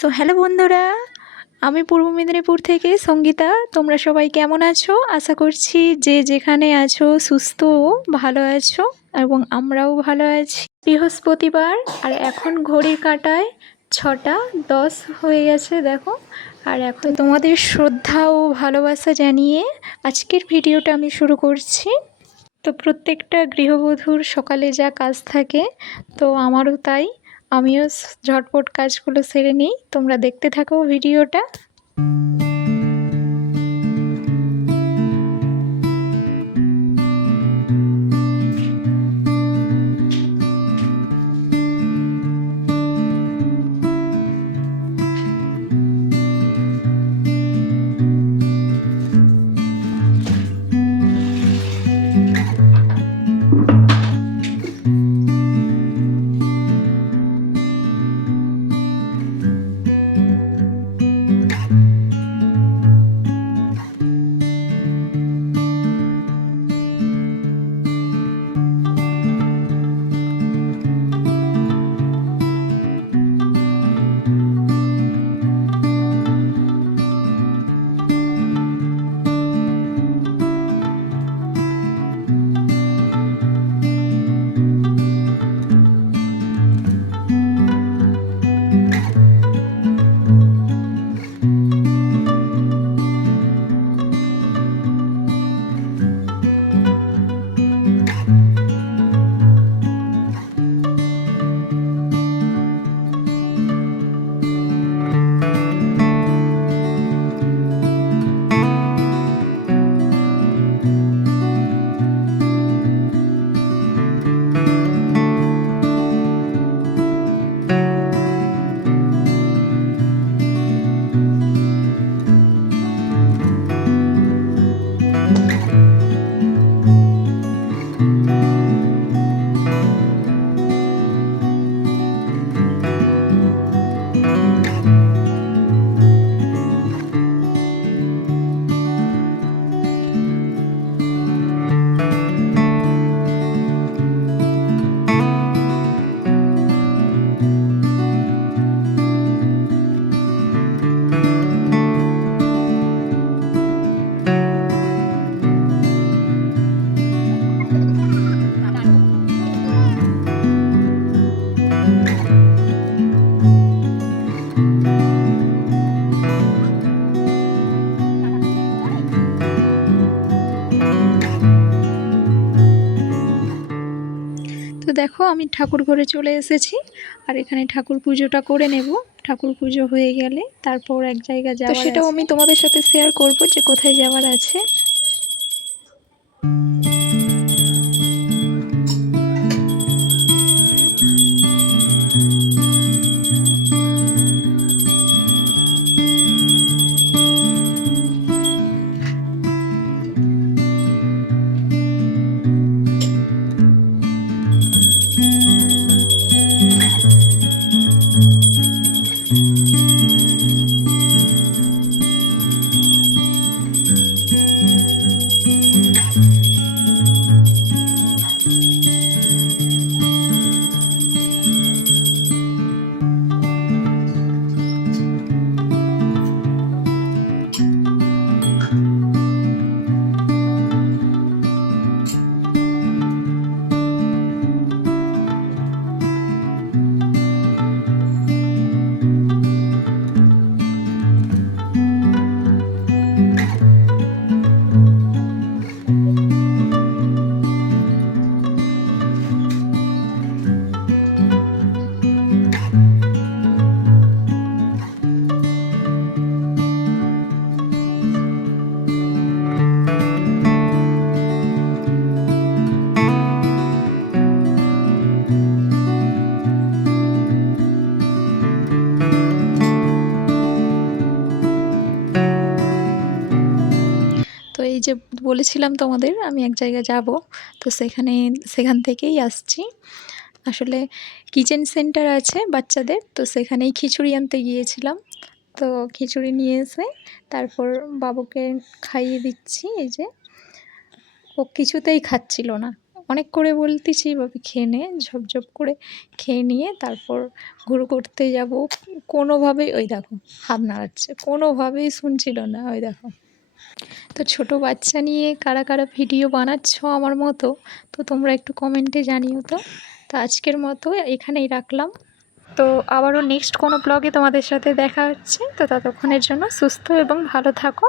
So hello বন্ধুরা, আমি পূর্ব মেদিনীপুর থেকে সঙ্গীতা। তোমরা সবাই কেমন আছো? আশা করছি যে যেখানে আছো সুস্থ ও ভালো আছো, এবং আমরাও ভালো আছি। বৃহস্পতিবার আর এখন ঘড়ির কাঁটায় 6:10 হয়ে গেছে দেখো। আর এখন তোমাদের শ্রদ্ধা ও ভালোবাসা জানিয়ে আজকের ভিডিওটা আমি শুরু করছি। তো প্রত্যেকটা গৃহবধূর সকালে যা কাজ থাকে, তো আমারও তাই। আমিও ঝটপট কাজগুলো সেরে নিই। তোমরা দেখতে থাকো ভিডিওটা। তো দেখো, আমি ঠাকুর ঘরে চলে এসেছি, আর এখানে ঠাকুর পুজোটা করে নেব। ঠাকুর পুজো হয়ে গেলে তারপর এক জায়গা যাওয়ার আছে, সেটাও আমি তোমাদের সাথে শেয়ার করব যে কোথায় যাওয়ার আছে। তো এই যে বলেছিলাম তোমাদের আমি এক জায়গায় যাব, তো সেখান থেকেই আসছি। আসলে কিচেন সেন্টার আছে বাচ্চাদের, তো সেখানেই খিচুড়ি আনতে গিয়েছিলাম। তো খিচুড়ি নিয়ে এসে তারপর বাবুকে খাইয়ে দিচ্ছি। এই যে ও কিছুতেই খাচ্ছিল না, অনেক করে বলতেছি বাপি খেয়ে নে, ঝপঝপ করে খেয়ে নিয়ে তারপর ঘুরু করতে যাব। কোনোভাবেই ওই দেখো হাত নাড়াচ্ছে, কোনোভাবেই শুনছিল না। ওই দেখো। তো ছোট বাচ্চা নিয়ে কারা কারা ভিডিও বানাচ্ছ আমার মতো, তো তোমরা একটু কমেন্টে জানিও তো। তো আজকের মতো এখানেই রাখলাম। তো আবারও নেক্সট কোনো ব্লগে তোমাদের সাথে দেখা হচ্ছে। তো ততক্ষণের জন্য সুস্থ এবং ভালো থাকো।